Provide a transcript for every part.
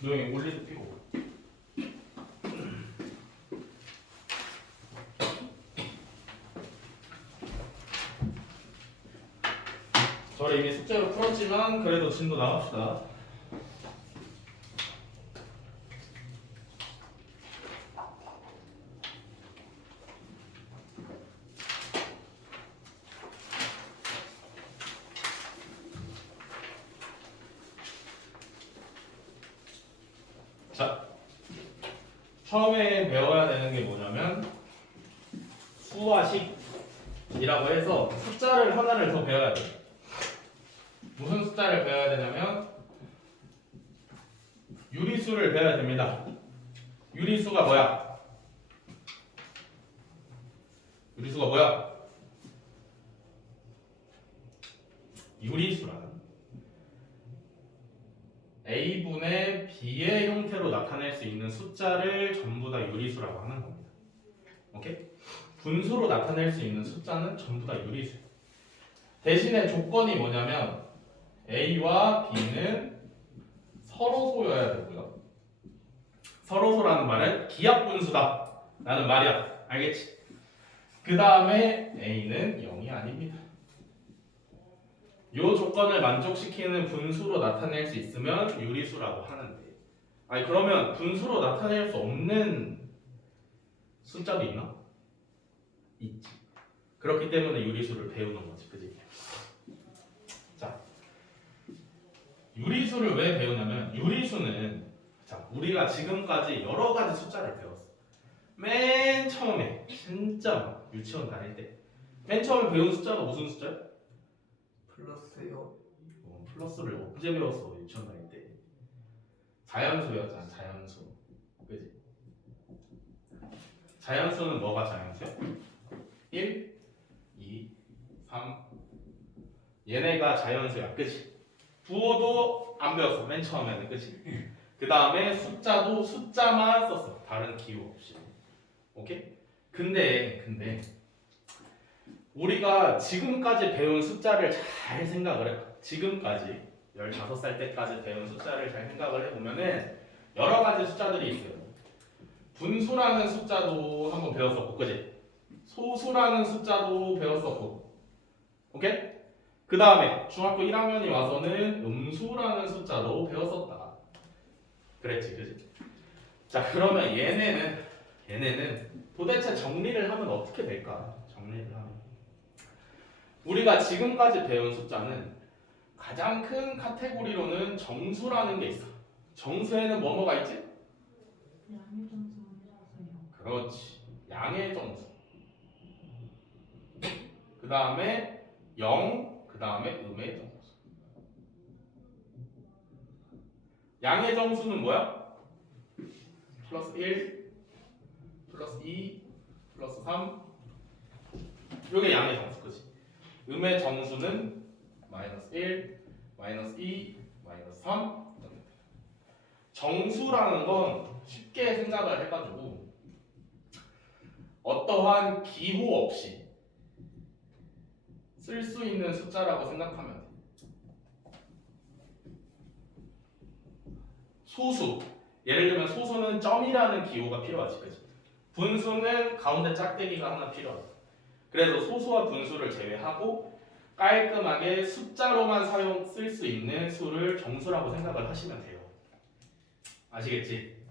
너희 올리도 필요 없고. 저를 이미 숙제로 풀었지만 그래도 진도 나갑시다. 자, 처음에 배워야 되는 게 뭐냐면 수화식이라고 해서 숫자를 하나를 더 배워야 돼요. 무슨 숫자를 배워야 되냐면 유리수를 배워야 됩니다. 유리수가 뭐야? 유리수가 뭐야? 유리수란 A분의 B의 형태로 나타낼 수 있는 숫자를 전부 다 유리수라고 하는 겁니다. 오케이? 분수로 나타낼 수 있는 숫자는 전부 다 유리수. 대신에 조건이 뭐냐면 A와 B는 서로소여야 되고요. 서로소라는 말은 기하분수다 라는 말이야. 알겠지? 그 다음에 A는 0이 아닙니다. 이 조건을 만족시키는 분수로 나타낼 수 있으면 유리수라고 하는데, 아니 그러면 분수로 나타낼 수 없는 숫자도 있나? 있지. 그렇기 때문에 유리수를 배우는 거지, 그지? 자, 유리수를 왜 배우냐면 유리수는 자 우리가 지금까지 여러 가지 숫자를 배웠어. 맨 처음에 진짜 막 유치원 다닐 때 맨 처음에 배운 숫자가 무슨 숫자야? 플러스요. 플러스를 언제 배웠어? 유치원 다닐 때 자연수 배웠잖아. 자연수, 그지? 자연수는 뭐가 자연수야? 1, 2, 3 얘네가 자연수야, 그지? 부호도 안 배웠어 맨 처음에는, 그지? 그 다음에 숫자도 숫자만 썼어, 다른 기호 없이. 오케이? 근데 우리가 지금까지 배운 숫자를 잘 생각을 해봐. 지금까지 15살 때까지 배운 숫자를 잘 생각을 해보면은 여러 가지 숫자들이 있어요. 분수라는 숫자도 한번 배웠었고, 그지? 소수라는 숫자도 배웠었고, 오케이? 그 다음에 중학교 1학년이 와서는 음수라는 숫자도 배웠었다. 그랬지, 그지? 자, 그러면 얘네는 도대체 정리를 하면 어떻게 될까? 정리를 하면 우리가 지금까지 배운 숫자는 가장 큰 카테고리로는 정수라는 게 있어. 정수에는 뭐가 있지? 양의 정수는 그렇지, 양의 정수. 그 다음에 0, 그 다음에 음의 정수. 양의 정수는 뭐야? 플러스 1, 플러스 2, 플러스 3. 이게 양의 정수, 그치? 음의 정수는 마이너스 1, 마이너스 2, 마이너스 3. 정수라는 건 쉽게 생각을 해가지고 어떠한 기호 없이 쓸 수 있는 숫자라고 생각하면 돼. 소수, 예를 들면 소수는 점이라는 기호가 필요하지, 그치? 분수는 가운데 짝대기가 하나 필요하지. 그래서 소수와 분수를 제외하고 깔끔하게 숫자로만 쓸 수 있는 수를 정수라고 생각을 하시면 돼요. 아시겠지?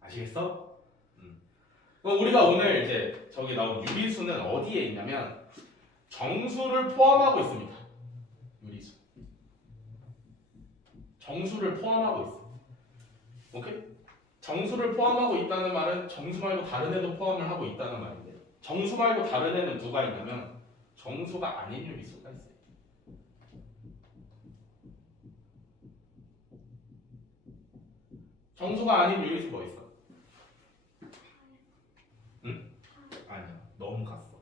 아시겠어? 그럼 우리가 오늘 이제 저기 나온 유리수는 어디에 있냐면 정수를 포함하고 있습니다. 유리수. 정수를 포함하고 있어. 오케이? 정수를 포함하고 있다는 말은 정수 말고 다른 애도 포함을 하고 있다는 말인데, 정수 말고 다른 애는 누가 있냐면 정수가 아닌 유리수가 있어요. 정수가 아닌 유리수 뭐 있어? 응? 아니야. 너무 갔어.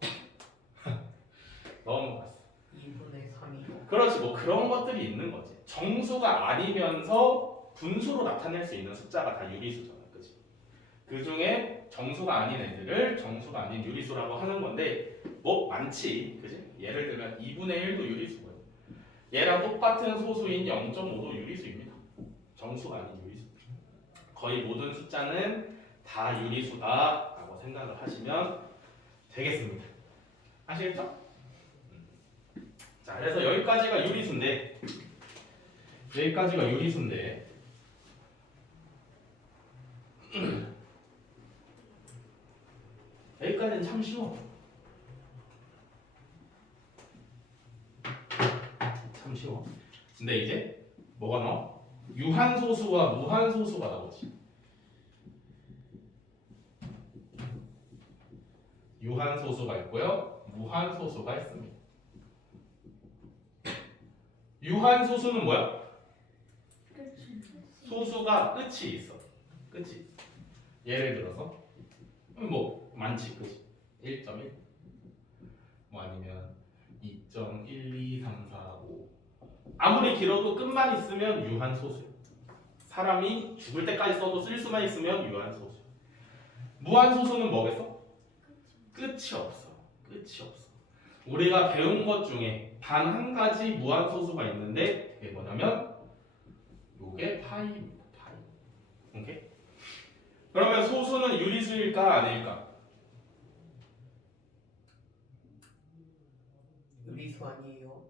너무 갔어. 2분의 3이요. 그렇지, 뭐 그런 것들이 있는 거지. 정수가 아니면서 분수로 나타낼 수 있는 숫자가 다 유리수잖아, 그치? 그 중에 정수가 아닌 애들을 정수가 아닌 유리수라고 하는 건데, 뭐 많지, 그치? 예를 들면 2분의 1도 유리수고요. 얘랑 똑같은 소수인 0.5도 유리수입니다. 정수가 아닌 유리수. 거의 모든 숫자는 다 유리수다라고 생각을 하시면 되겠습니다. 아시겠죠? 자, 그래서 여기까지가 유리수인데 여기까지는 참 쉬워. 참 쉬워. 근데 이제 뭐가 나와? 유한소수와 무한소수가 나오지. 유한소수가 있고요, 무한소수가 있습니다. 유한소수는 뭐야? 소수가 끝이 있어. 끝이. 예를 들어서 뭐 많지, 그지? 1.1, 뭐 아니면 2.12345. 아무리 길어도 끝만 있으면 유한소수. 사람이 죽을 때까지 써도 쓸 수만 있으면 유한소수. 무한소수는 뭐겠어? 끝이 없어. 끝이 없어. 우리가 배운 것 중에 단 한 가지 무한소수가 있는데 그게 뭐냐면 요게 파이입니다. 파이. 오케이? 그러면 소수는 유리수일까 아닐까? 유리수 아니에요?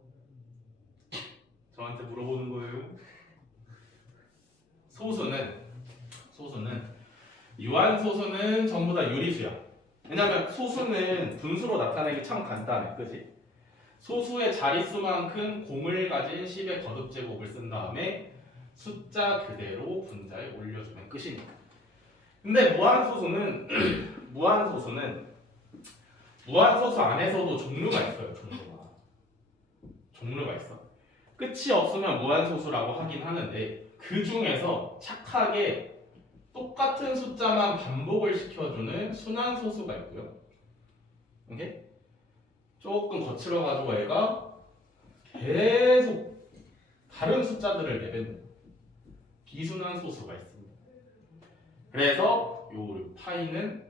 저한테 물어보는 거예요. 소수는 유한소수는 전부 다 유리수야. 왜냐면 소수는 분수로 나타내기 참 간단해, 그지? 소수의 자릿수만큼 공을 가진 10의 거듭제곱을 쓴 다음에 숫자 그대로 분자에 올려주면 끝이니까. 근데 무한소수 안에서도 종류가 있어요. 종류가 있어. 끝이 없으면 무한소수라고 하긴 하는데 그 중에서 착하게 똑같은 숫자만 반복을 시켜주는 순환소수가 있고요. 오케이? 조금 거칠어가지고 얘가 계속 다른 숫자들을 내뱉는 비순환소수가 있습니다. 그래서 요 파이는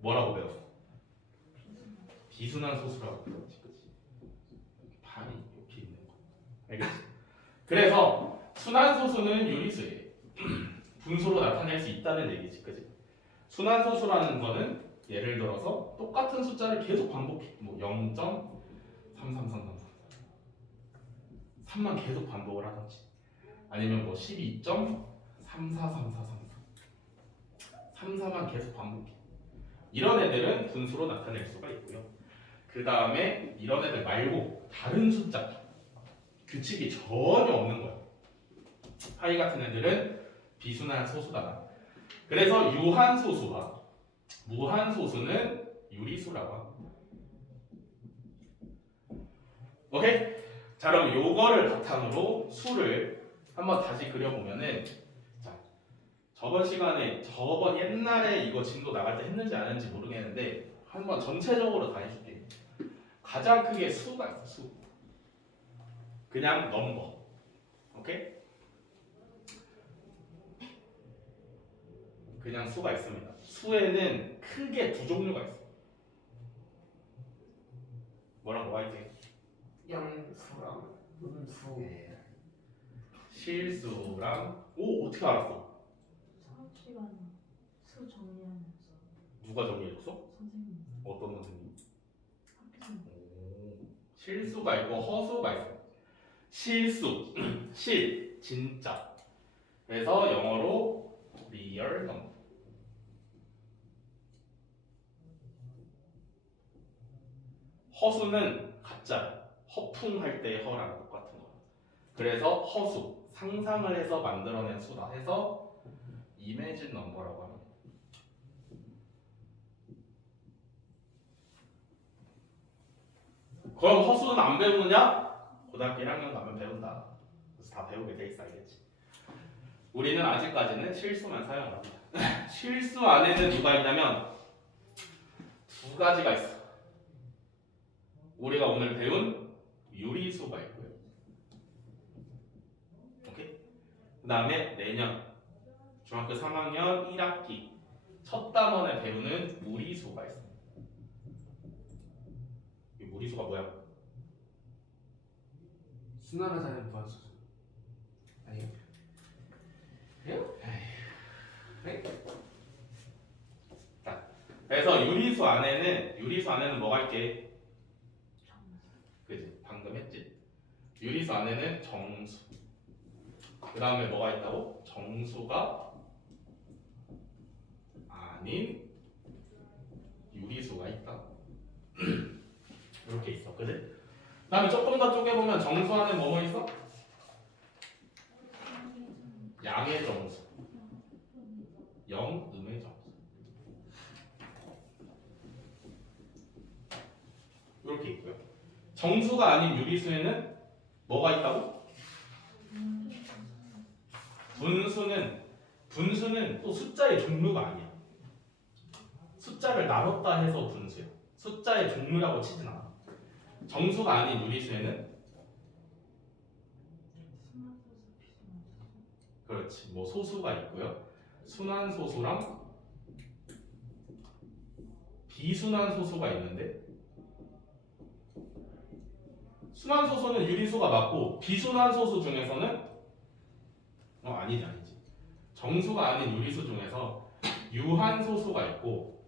뭐라고 배웠어? 비순환소수라고 배웠지, 그치? 파이 이렇게 있는 거, 알겠지? 그래서 순환소수는 유리수예요. 분수로 나타낼 수 있다는 얘기지, 그치? 순환소수라는 거는 예를 들어서 똑같은 숫자를 계속 반복해. 뭐 0.33333 3만 계속 반복을 하든지, 아니면 뭐 12.343433 34만 계속 반복해. 이런 애들은 분수로 나타낼 수가 있고요. 그 다음에 이런 애들 말고 다른 숫자, 규칙이 전혀 없는 거야. 파이 같은 애들은 비순환 소수다. 그래서 유한소수와 무한소수는 유리수라고 합니다. 오케이? 자, 그럼 요거를 바탕으로 수를 한번 다시 그려보면은, 자, 저번 옛날에 이거 진도 나갈 때 했는지 안 했는지 모르겠는데 한번 전체적으로 다 해줄게. 가장 크게 수가 있어. 수. 그냥 넘버. 오케이? 그냥 수가 있습니다. 수에는 크게 두 종류가 있어. 뭐랑 뭐가 있지? 양수랑 음수. 실수랑. 오, 어떻게 알았어? 수업 시간 수 정리하면서 누가 정리해줬어? 선생님 어떤 선생님? 학교에서 오, 실수가 있고 허수가 있어. 실수, 실, 진짜. 그래서 영어로 real number. 허수는 가짜, 허풍할 때 허랑 똑같은 거. 그래서 허수, 상상을 해서 만들어낸 수다 해서 imagine number라고 합니다. 그럼 허수는 안 배우느냐? 고등학교 1학년 가면 배운다. 그래서 다 배우게 돼 있어, 알겠지? 우리는 아직까지는 실수만 사용합니다. 실수 안에는 누가 있냐면 두 가지가 있어. 우리가 오늘 배운 유리수가 있고요. 오케이? 그 다음에 내년 중학교 3학년 1학기 첫 단원에 배우는 무리수가 있습니다. 이 무리수가 뭐야? 수나라 자연 부활소수 아니에요? 그래요? 그래서 유리수 안에는 뭐가 있게? 그지? 방금 했지? 유리수 안에는 정수. 그 다음에 뭐가 있다고? 정수가 아닌 유리수가 있다. 이렇게 있어. 그지? 그 다음에 조금 더 쪼개보면 정수 안에 뭐뭐 있어? 양의 정수. 영, 음의 정수. 이렇게 있고요. 정수가 아닌 유리수에는 뭐가 있다고? 분수는 또 숫자의 종류가 아니야. 숫자를 나눴다 해서 분수야. 숫자의 종류라고 치진 않아. 정수가 아닌 유리수에는 그렇지. 뭐 소수가 있고요. 순환 소수랑 비순환 소수가 있는데 순환 소수는 유리수가 맞고 비순환 소수 중에서는 아니지. 정수가 아닌 유리수 중에서 유한 소수가 있고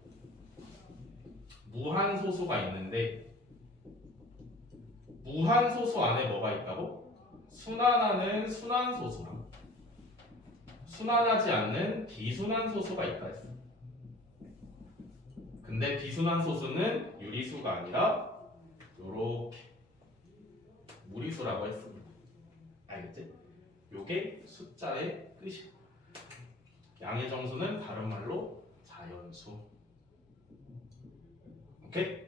무한 소수가 있는데 무한 소수 안에 뭐가 있다고? 순환하는 순환 소수랑 순환하지 않는 비순환 소수가 있다 했어. 근데 비순환 소수는 유리수가 아니라 요렇게 무리수라고 했습니다. 알겠지? 요게 숫자의 뜻이야. 양의 정수는 다른 말로 자연수. 오케이?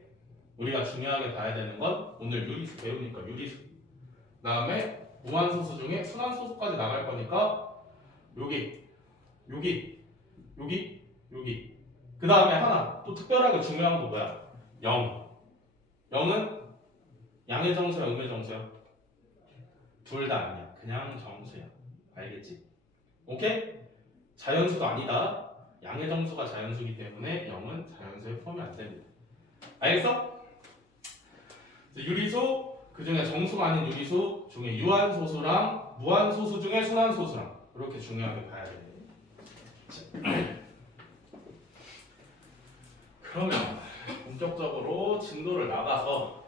우리가 중요하게 봐야 되는 건 오늘 유리수 배우니까 유리수. 그 다음에 무한소수 중에 순환소수까지 나갈 거니까 여기. 그 다음에 하나 또 특별하게 중요한 거 뭐야? 0. 0은 양의 정수야, 음의 정수야? 둘 다 아니야. 그냥 정수야. 알겠지? 오케이? 자연수도 아니다. 양의 정수가 자연수이기 때문에 0은 자연수에 포함이 안 됩니다. 알겠어? 유리수, 그 중에 정수가 아닌 유리수 중에 유한소수랑 무한소수 중에 순환소수랑 이렇게 중요하게 봐야 돼요. 그러면 본격적으로 진도를 나가서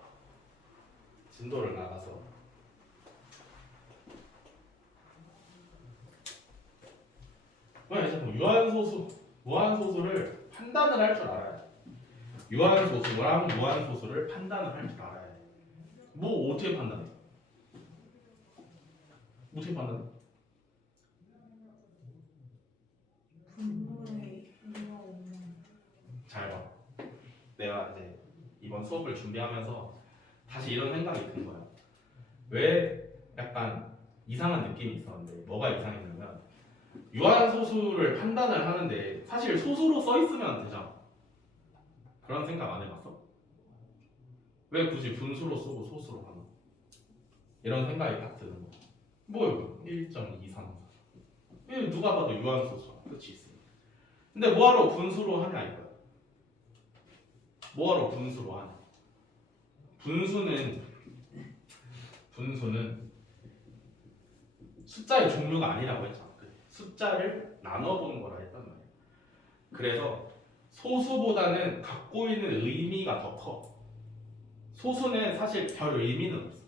이제 뭐 유한소수, 무한소수를 판단을 할 줄 알아야 돼. 유한소수랑 무한소수를 판단을 할 줄 알아야 돼. 뭐 어떻게 판단해? 분모에 이유가 없는. 잘 봐. 내가 이제 이번 수업을 준비하면서 다시 이런 생각이 든 거야. 왜 약간 이상한 느낌이 있었는데 뭐가 이상했냐면 유한소수를 판단을 하는데 사실 소수로 써 있으면 되잖아. 그런 생각 안 해봤어? 왜 굳이 분수로 쓰고 소수로 하나? 이런 생각이 딱 드는 거야. 뭐 1.234 이거 누가 봐도 유한소수야. 끝이 있으니까. 근데 뭐하러 분수로 하냐 이거야. 뭐하러 분수로 하냐. 분수는 숫자의 종류가 아니라고 했잖아. 숫자를 나눠보는 거라 했단 말이야. 그래서 소수보다는 갖고 있는 의미가 더 커. 소수는 사실 별 의미는 없어.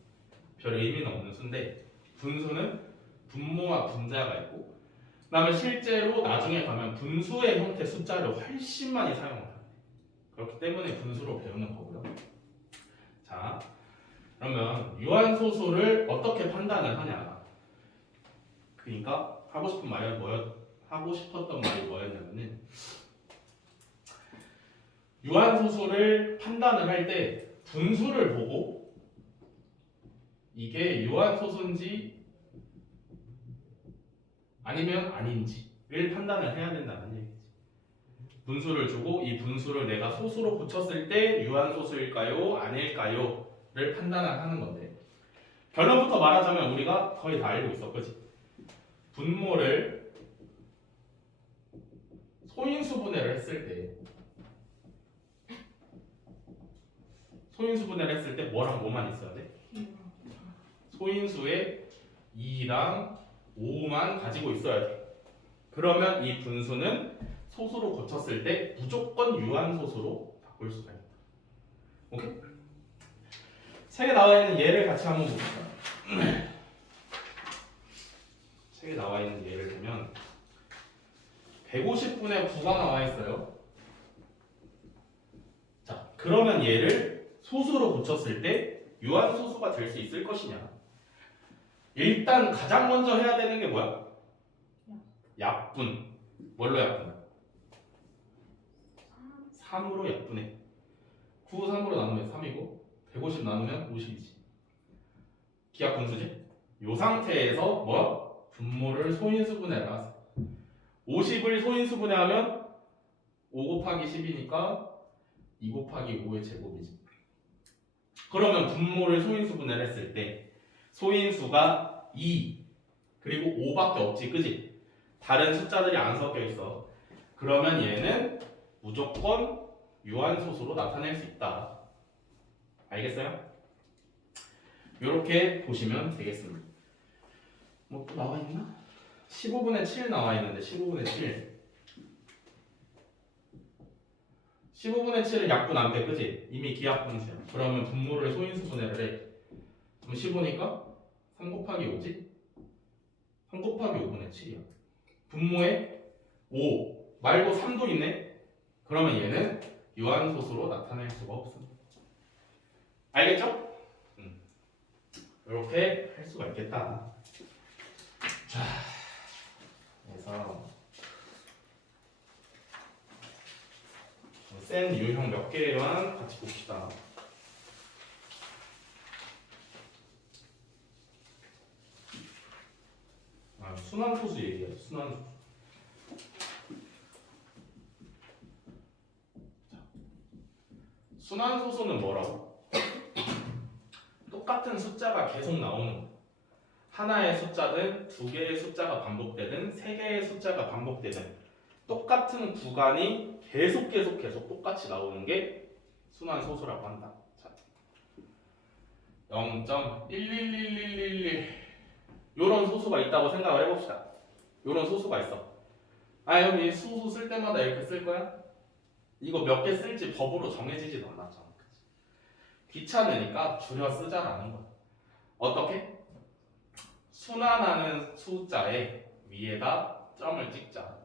별 의미는 없는 수인데 분수는 분모와 분자가 있고 그 다음에 실제로 나중에 가면 분수의 형태 숫자를 훨씬 많이 사용을 해. 그렇기 때문에 분수로 배우는 거고요. 자, 그러면 유한소수를 어떻게 판단을 하냐. 그러니까 하고 싶었던 말이 뭐였냐면은 유한소수를 판단을 할 때 분수를 보고 이게 유한소수인지 아니면 아닌지를 판단을 해야 된다는 얘기지. 분수를 주고 이 분수를 내가 소수로 붙였을 때 유한소수일까요? 아닐까요?를 판단을 하는 건데 결론부터 말하자면 우리가 거의 다 알고 있어. 그치? 분모를 소인수분해를 했을 때 뭐랑 뭐만 있어야 돼? 소인수에 2랑 5만 가지고 있어야 돼. 그러면 이 분수는 소수로 고쳤을 때 무조건 유한소수로 바꿀 수가 있다. 오케이? 책에 나와 있는 예를 같이 한번 봅시다. 책에 나와 있는 예를 보면 150분의 9가 나와 있어요. 자, 그러면 얘를 소수로 고쳤을 때 유한소수가 될 수 있을 것이냐? 일단 가장 먼저 해야 되는 게 뭐야? 약분. 뭘로 약분? 3으로 약분해. 9, 3으로 나누면 3이고 150 나누면 50이지. 기하분수지? 이 상태에서 뭐? 분모를 소인수분해라. 50을 소인수분해하면 5 곱하기 10이니까 2 곱하기 5의 제곱이지. 그러면 분모를 소인수분해를 했을 때 소인수가 2 그리고 5밖에 없지, 그지? 다른 숫자들이 안 섞여 있어. 그러면 얘는 무조건 유한소수로 나타낼 수 있다. 알겠어요? 이렇게 보시면 되겠습니다. 뭐 또 나와 있나? 15분의 7 나와 있는데 15분의 7. 15분의 7은 약분 안 돼, 그지? 이미 기하분수야. 그러면 분모를 소인수분해를 해. 그럼 15니까 3 곱하기 5지? 3 곱하기 5분의 7이야. 분모에 5 말고 3도 있네? 그러면 얘는 유한소수로 나타낼 수가 없습니다. 알겠죠? 이렇게 할 수가 있겠다. 자, 그래서 센 유형 몇 개만 같이 봅시다. 순환소수 얘기해. 순환소수. 순환소수는 뭐라고? 똑같은 숫자가 계속 나오는 거야. 하나의 숫자든 두 개의 숫자가 반복되든 세 개의 숫자가 반복되든 똑같은 구간이 계속 똑같이 나오는 게 순환소수라고 한다. 자, 0.1111111 요런 소수가 있다고 생각을 해봅시다. 요런 소수가 있어. 아, 여기 소수 쓸 때마다 이렇게 쓸 거야? 이거 몇 개 쓸지 법으로 정해지지도 않았잖아. 귀찮으니까 줄여 쓰자라는 거야. 어떻게? 순환하는 숫자에 위에다 점을 찍자.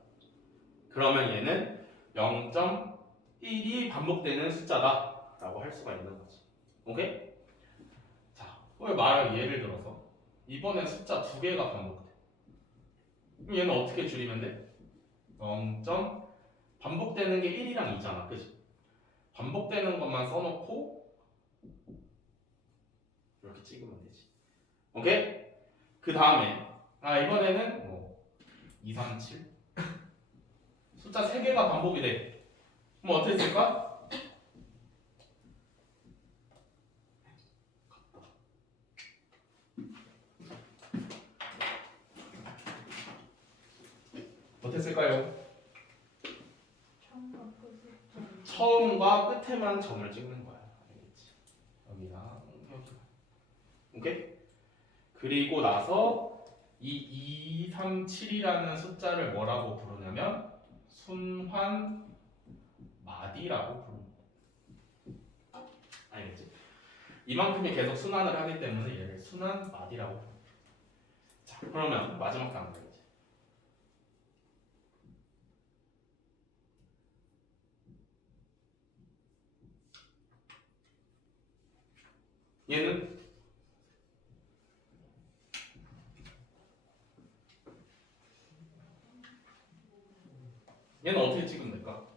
그러면 얘는 0.1이 반복되는 숫자다 라고 할 수가 있는 거지. 오케이? 자, 예를 들어서 이번엔 숫자 두 개가 반복돼. 그럼 얘는 어떻게 줄이면 돼? 0. 반복되는 게 1이랑 2잖아, 그치? 반복되는 것만 써놓고 이렇게 찍으면 되지. 오케이? 그 다음에 이번에는 2, 3, 7 숫자 3개가 반복이 돼. 그럼 어떻게 쓸까? 어떻게 쓸까요? 처음과 끝에만 점을 찍는 거야. 알겠지? 여기랑 여기가. 오케이? 그리고 나서 이 2, 3, 7이라는 숫자를 뭐라고 부르냐면 순환 마디라고 부릅니다. 알겠지? 이만큼이 계속 순환을 하기 때문에 얘를 순환 마디라고 부릅니다. 자, 그러면 마지막 단어 알겠지? 얘는 어떻게 찍으면 될까?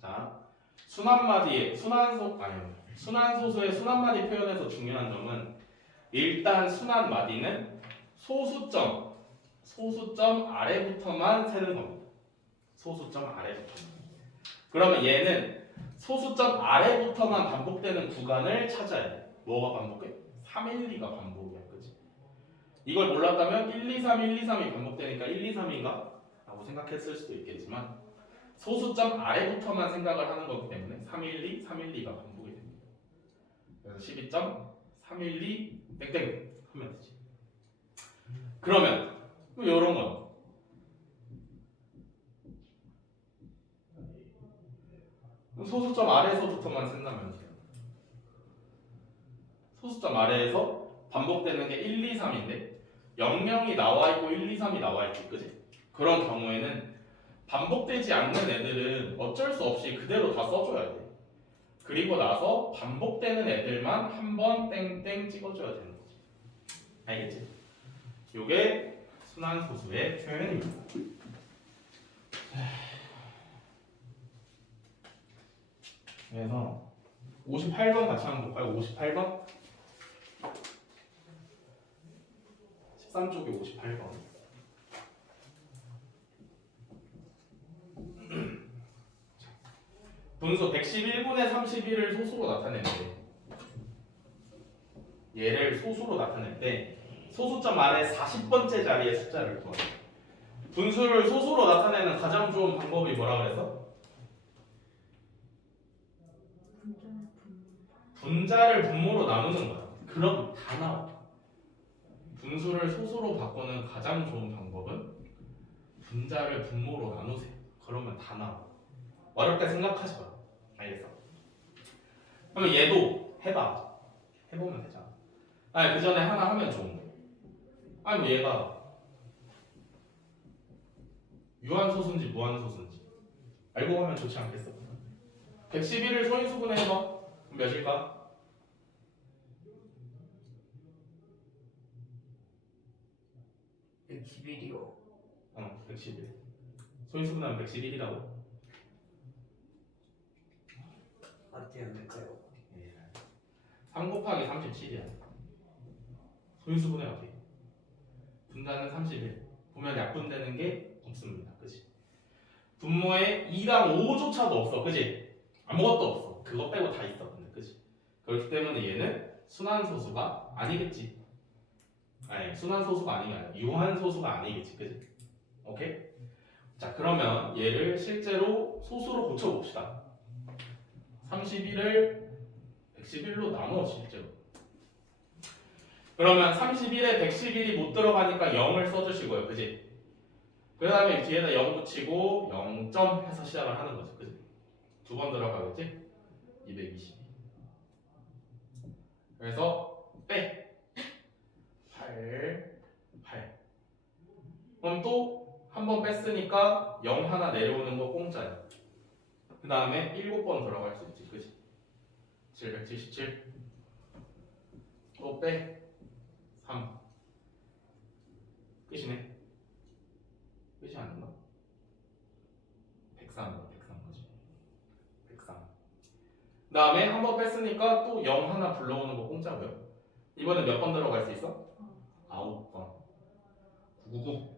자, 순환소수의 순환마디 표현에서 중요한 점은 일단 순환마디는 소수점 아래부터만 세는 겁니다. 소수점 아래부터. 그러면 얘는 소수점 아래부터만 반복되는 구간을 찾아야 돼. 뭐가 반복해? 312가 반복이야, 그치? 이걸 몰랐다면 1, 2, 3, 1, 2, 3이 반복되니까 1, 2, 3인가? 라고 생각했을 수도 있겠지만 소수점 아래부터만 생각을 하는 거기 때문에 312, 312가 반복이 됩니다. 그래서 12점, 312 땡땡 하면 되지. 그러면 이런 건 소수점 아래에서부터만 쓴다면서요. 소수점 아래에서 반복되는 게 1, 2, 3인데 00이 나와 있고 1, 2, 3이 나와 있지, 그지? 그런 경우에는 반복되지 않는 애들은 어쩔 수 없이 그대로 다 써줘야 돼. 그리고 나서 반복되는 애들만 한 번 땡땡 찍어줘야 되는 거지. 알겠지? 요게 순환소수의 표현입니다. 그래서 58번 같이 한번 볼까요? 58번 13쪽에 58번 분수 111분의 31을 소수로 나타낼 때 얘를 소수로 나타낼 때 소수점 아래 40번째 자리의 숫자를 구하래. 분수를 소수로 나타내는 가장 좋은 방법이 뭐라 그래서? 분자를 분모로 나누는 거야. 그럼 다 나와. 분수를 소수로 바꾸는 가장 좋은 방법은 분자를 분모로 나누세요. 그러면 다 나와. 어렵게 생각하지 마. 알겠어? 그러면 얘도 해봐. 해보면 되잖아. 아니 그 전에 하나 하면 좋은 거. 아니 뭐 얘가 유한소수인지 무한소수인지 알고 가면 좋지 않겠어? 111을 소인수분해 해봐. 그럼 몇일까? 111이요. 111. 소인수분하면 111이라고? 어떻게 안 될까요? 3 곱하기 37이야. 소인수분해 어떻게? 분자는 31. 보면 약분되는 게 없습니다. 그치? 분모에 2랑 5조차도 없어. 그치? 아무것도 없어. 그거 빼고 다 있어. 근데 그치? 그렇기 때문에 얘는 순환소수가 아니겠지. 아니 순환소수가 아닌 게 아니라 유한소수가 아니겠지. 그치? 오케이? 자 그러면 얘를 실제로 소수로 고쳐봅시다. 31을 111로 나눠 실제로. 그러면 31에 111이 못 들어가니까 0을 써주시고요. 그지? 그 다음에 뒤에다 0 붙이고 0점 해서 시작을 하는 거죠. 그지? 두 번 들어가겠지? 222. 그래서 빼. 8. 그럼 또 한 번 뺐으니까 0 하나 내려오는 거 공짜야. 그 다음에 7번 들어갈 수 있지. 그지? 777. 또 빼. 3. 끝이네. 끝이 아닌가? 103 거지. 103. 그 다음에 한 번 뺐으니까 또 0 하나 불러오는 거 공짜고요. 이번에 몇 번 들어갈 수 있어? 9번. 999.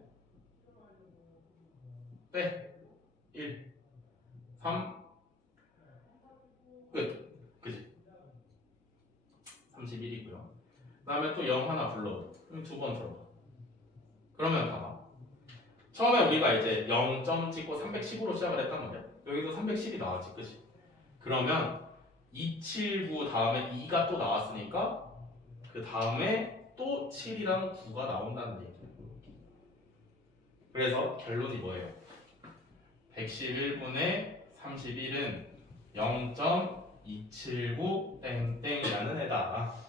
빼. 1. 3. 끝. 그지? 31이고요. 그 다음에 또 0 하나 불러오고. 두 번 들어가. 그러면 봐봐. 처음에 우리가 이제 0점 찍고 310으로 시작을 했단 말이야. 여기도 310이 나왔지, 그치? 그러면 279 다음에 2가 또 나왔으니까 그 다음에 또 7이랑 9가 나온다는 얘기야. 그래서 결론이 뭐예요? 111분의 31은 0.279 땡땡이라는 애다.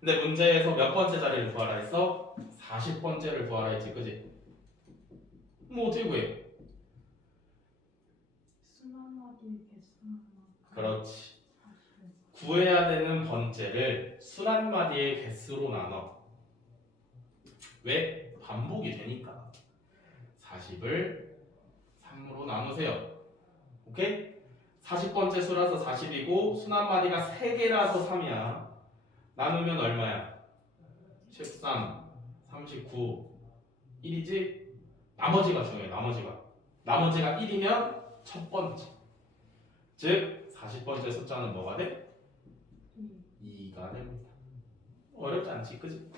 근데 문제에서 몇 번째 자리를 구하라 했어? 40번째를 구하라 했지, 그치? 뭐 어떻게 구해? 순환마디의 개수는 그렇지. 구해야 되는 번째를 순환마디의 개수로 나눠. 왜? 반복이 되니까. 40을 3으로 나누세요. 오케이? 40번째 수라서 40이고 순환마디가 3개라서 3이야. 나누면 얼마야? 13, 39, 1이지? 나머지가 중요해. 나머지가 1이면 첫 번째. 즉 40번째 숫자는 뭐가 돼? 2가 됩니다. 어렵지 않지, 그지?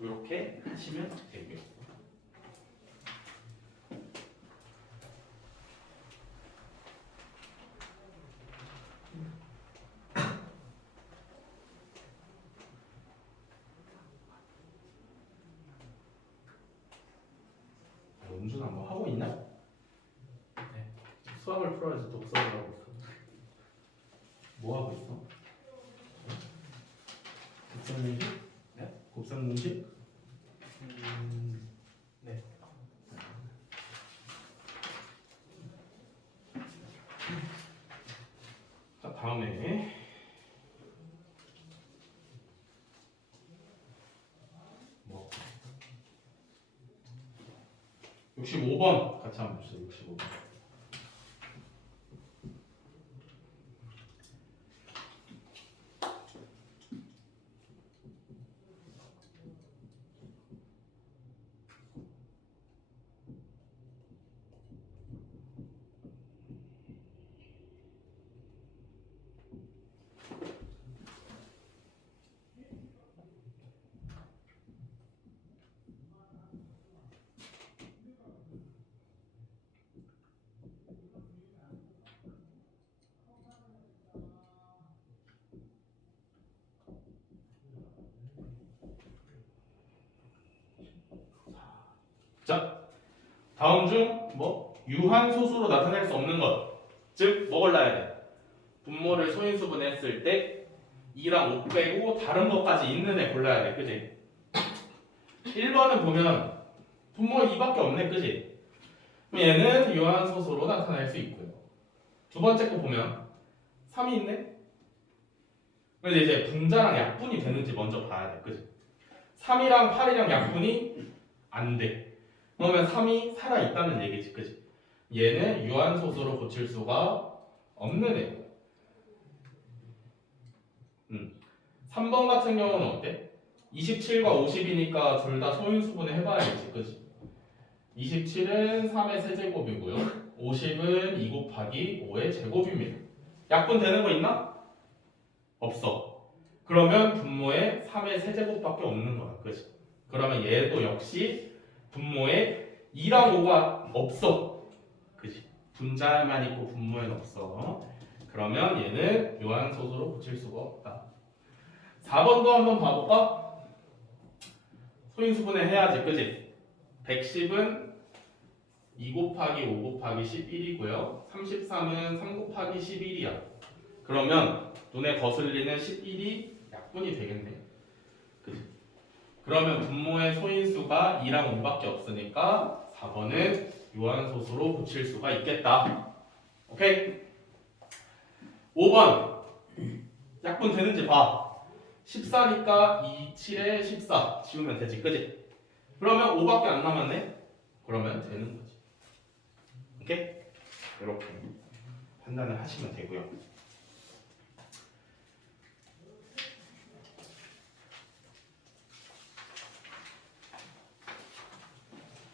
이렇게 하시면 되고요. 뭐 하고 있나? 네. 수학을 풀어야지 독서를 하고 있어. 뭐 하고 있어? 곱셈 공식? 네? 곱셈 공식? 네. 자, 다음에 65번 같이 한번 봅시다. 65번. 자, 다음 중 뭐? 유한소수로 나타낼 수 없는 것. 즉, 뭐 골라야 돼? 분모를 소인수분했을 때 2랑 5 빼고 다른 것까지 있는 애 골라야 돼. 그지? 1번은 보면 분모 2밖에 없네. 그지? 그럼 얘는 유한소수로 나타낼 수 있고요. 두 번째 거 보면 3이 있네? 그래서 이제 분자랑 약분이 되는지 먼저 봐야 돼. 그지? 3이랑 8이랑 약분이 안 돼. 그러면 3이 살아있다는 얘기지. 그지? 얘는 유한소수로 고칠 수가 없는 애. 3번 같은 경우는 어때? 27과 50이니까 둘 다 소인수분해 해봐야지. 그지? 27은 3의 세제곱이고요. 50은 2 곱하기 5의 제곱입니다. 약분 되는 거 있나? 없어. 그러면 분모에 3의 세제곱밖에 없는 거야. 그지? 그러면 얘도 역시 분모에 2랑 5가 없어. 그지? 분자에만 있고 분모에는 없어. 그러면 얘는 유한소수로 고칠 수가 없다. 4번도 한번 봐볼까? 소인수분해 해야지. 그지? 110은 2 곱하기 5 곱하기 11이고요. 33은 3 곱하기 11이야. 그러면 눈에 거슬리는 11이 약분이 되겠네. 그지? 그러면 분모의 소인수가 2랑 5밖에 없으니까 4번은 유한소수로 고칠 수가 있겠다. 오케이? 5번 약분 되는지 봐. 14니까 2, 7에 14 지우면 되지. 그지? 그러면 5밖에 안 남았네? 그러면 되는 거지. 오케이? 이렇게 판단을 하시면 되고요.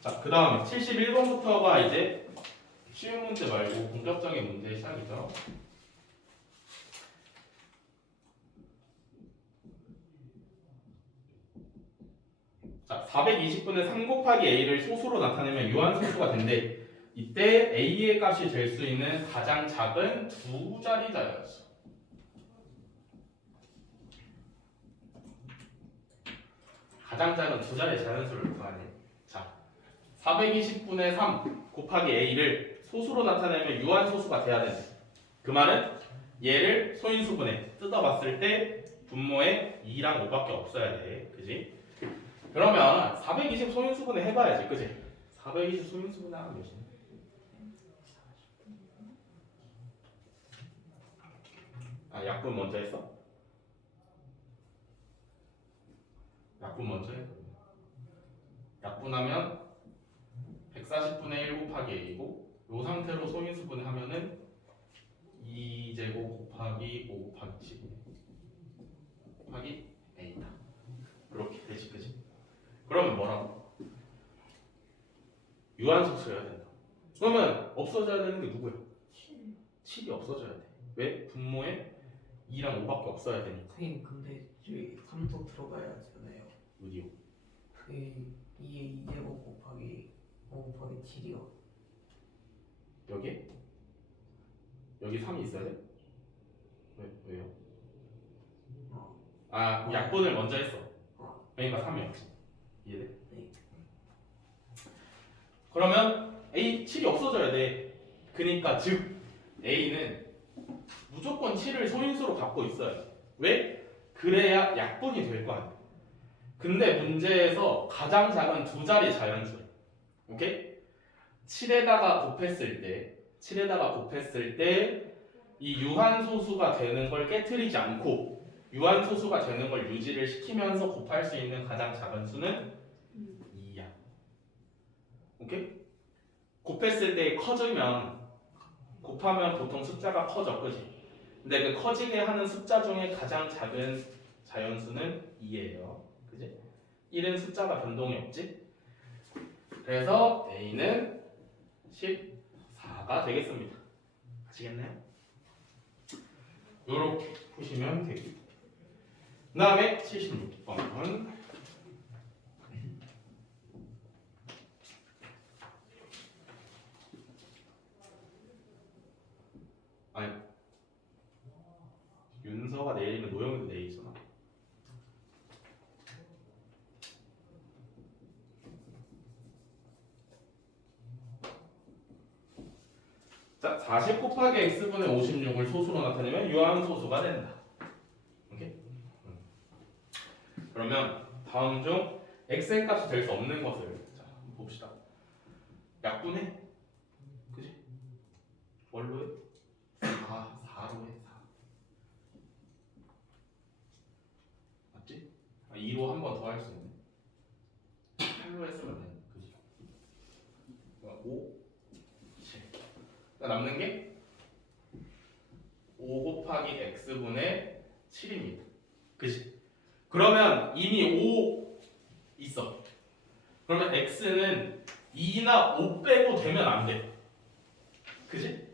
자, 그 다음에 71번부터가 이제 쉬운 문제 말고 본격적인 문제 시작이죠. 자, 420분의 3 곱하기 a를 소수로 나타내면 유한소수가 된대. 이때 a의 값이 될 수 있는 가장 작은 두 자리자였어. 가장 작은 두 자리의 자연수를 구하네. 자, 420분의 3 곱하기 a를 소수로 나타내면 유한소수가 돼야 된대. 그 말은 얘를 소인수분해 뜯어봤을 때 분모에 2랑 5밖에 없어야 돼. 그지? 그러면 420 소인수분해 해봐야지. 그지? 420 소인수분해 하면 몇이냐? 아, 약분 먼저 했어? 약분 먼저 해. 약분하면 140분의 1 곱하기 a고 이 상태로 소인수분해 하면은 2제곱 곱하기 5 곱하기 10 곱하기 a다. 그렇게 되지. 그지? 그러면 뭐라고? 유한소수여야 된다. 그러면 없어져야 되는 게 누구야? 7이 없어져야 돼. 왜? 분모에 2랑 5밖에 없어야 되니까. 선생님 근데 저희 3도 들어가야 하잖아요. 어디요? 그 2의 2제곱 곱하기 5 곱하기 7이요. 여기? 여기 3이 있어야 돼? 왜요? 아, 약분을 먼저 했어. 그러니까 3이었지. 이해돼? 네. 그러면 A 7이 없어져야 돼. 그러니까 즉 A는 무조건 7을 소인수로 갖고 있어야 돼. 왜? 그래야 약분이 될 거 아니야. 근데 문제에서 가장 작은 두 자리 자연수. 오케이? 7에다가 곱했을 때 이 유한소수가 되는 걸 깨트리지 않고 유한소수가 되는 걸 유지를 시키면서 곱할 수 있는 가장 작은 수는 2야. 오케이? 곱했을 때 곱하면 보통 숫자가 커져, 그지? 근데 그 커지게 하는 숫자 중에 가장 작은 자연수는 2예요. 그지? 1은 숫자가 변동이 없지? 그래서 A는 14가 되겠습니다. 아시겠나요? 요렇게 푸시면 되겠습니다. 그 다음에 76번. 아니, 윤서가 내일이면 노영이도 내일이잖아. 자, 40 곱하기 x분의 56을 소수로 나타내면 유한소수가 된다. 오케이? 그러면 다음 중 x의 값이 될 수 없는 것을 자, 한번 봅시다. 약분해. 그지? 뭘로 해? 4로 해. 4. 맞지? 2로 한 번 더 할 수 있네. 8로 했으면 돼. 그지? 5, 7. 남는 게 5 곱하기 x분의 7입니다. 그치? 그러면 이미 5 있어. 그러면 x는 2나 5 빼고 되면 안 돼. 그치?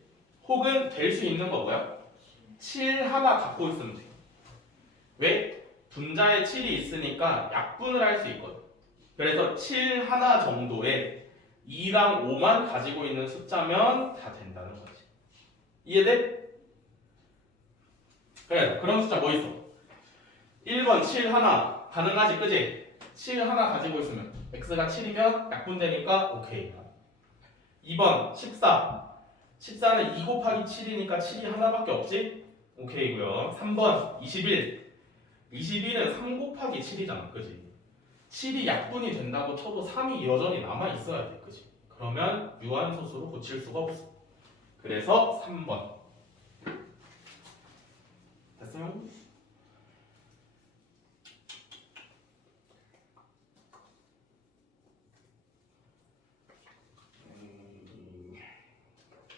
혹은 될 수 있는 거 뭐야? 7 하나 갖고 있으면 돼. 왜? 분자에 7이 있으니까 약분을 할 수 있거든. 그래서 7 하나 정도에 2랑 5만 가지고 있는 숫자면 다 된다는 거지. 이해돼? 그래, 그런 숫자 뭐 있어? 1번 7 하나 가능하지, 그지? 7 하나 가지고 있으면 x가 7이면 약분되니까 오케이. 2번 14는 2 곱하기 7이니까 7이 하나밖에 없지? 오케이고요. 3번 21은 3 곱하기 7이잖아, 그지? 7이 약분이 된다고 쳐도 3이 여전히 남아 있어야 돼, 그지? 그러면 유한소수로 고칠 수가 없어. 그래서 3번. 됐어요?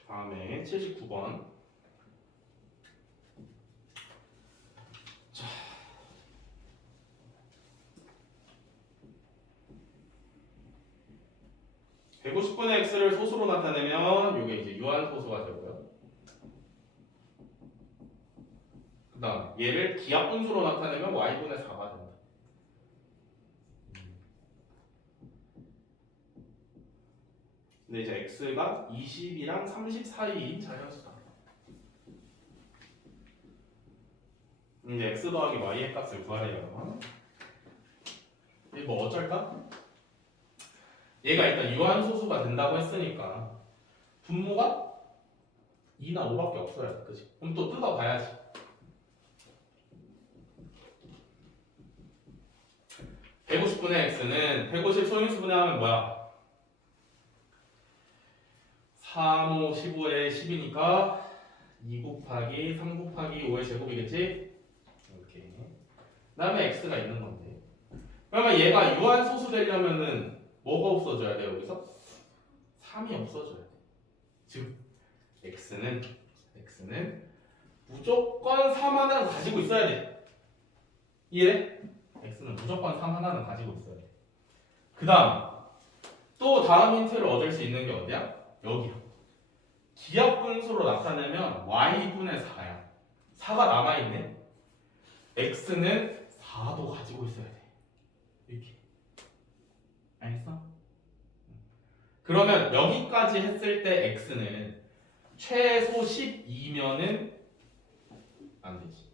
다음에 79번. 자. 자. 150분의 x를 소수로 나타내면 이게 이제 유한소수가 되고요. 그 다음 얘를 기하분수로 나타내면 y분의 4가 된다. 근데 이제 x가 20이랑 30 사이인 자연수다. 이제 x 더하기 y의 값을 구하래요. 이게 뭐 어쩔까? 얘가 일단 유한소수가 된다고 했으니까 분모가 2나 5밖에 없어야 돼, 그치? 그럼 또 뜯어봐야지. 150분의 x는 150 소인수분해 하면 뭐야? 3, 5, 15에 10이니까 2 곱하기 3 곱하기 5의 제곱이겠지? 이렇게. 그 다음에 x가 있는 건데. 그러면 얘가 유한소수 되려면은 뭐가 없어져야 돼, 여기서? 3이 없어져야 돼. 즉, x는 무조건 3 하나는 가지고 있어야 돼. 이해? x는 무조건 3 하나는 가지고 있어야 돼. 그 다음 힌트를 얻을 수 있는 게 어디야? 여기야. 기하분수로 나타내면 y분의 4야. 4가 남아있네. x는 4도 가지고 있어야 돼. 이렇게. 알겠어? 그러면 여기까지 했을 때 x는 최소 12면은 안 되지.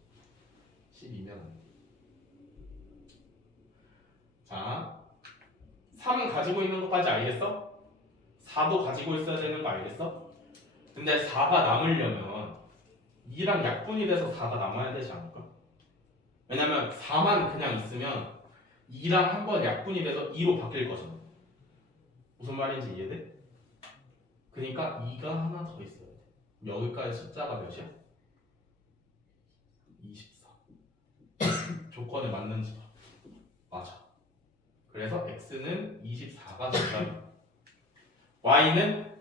12면 안 돼. 자, 3은 가지고 있는 것까지 알겠어? 4도 가지고 있어야 되는 거 알겠어? 근데 4가 남으려면 2랑 약분이 돼서 4가 남아야 되지 않을까? 왜냐면 4만 그냥 있으면 2랑 한번 약분이 돼서 2로 바뀔 거잖아. 무슨 말인지 이해돼? 그러니까 2가 하나 더 있어야 돼. 여기까지 숫자가 몇이야? 24. 조건에 맞는지 봐. 맞아. 그래서 x는 24가 정답이야. y는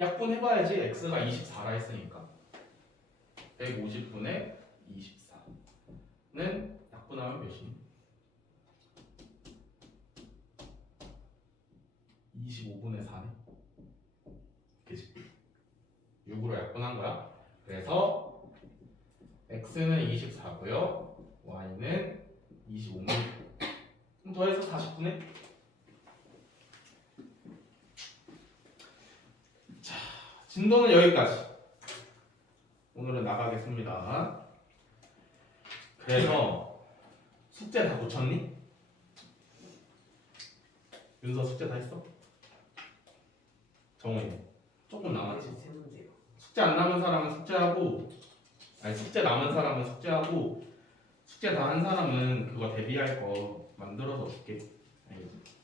약분해봐야지. x가 24라 했으니까 150분의 24는 약분하면 몇이니? 25분의 4네. 그치? 6으로 약분한 거야. 그래서 x는 24고요. y는 25분. 그럼 더해서 40분의. 자, 진도는 여기까지. 오늘은 나가겠습니다. 그래서 숙제 다 고쳤니? 윤서 숙제 다 했어? 정훈이 조금 남았지? 세 문제요. 숙제 안 남은 사람은 숙제하고, 아니 숙제 남은 사람은 숙제하고, 숙제 다 한 사람은 그거 대비할 거 만들어서 줄게. 알겠지?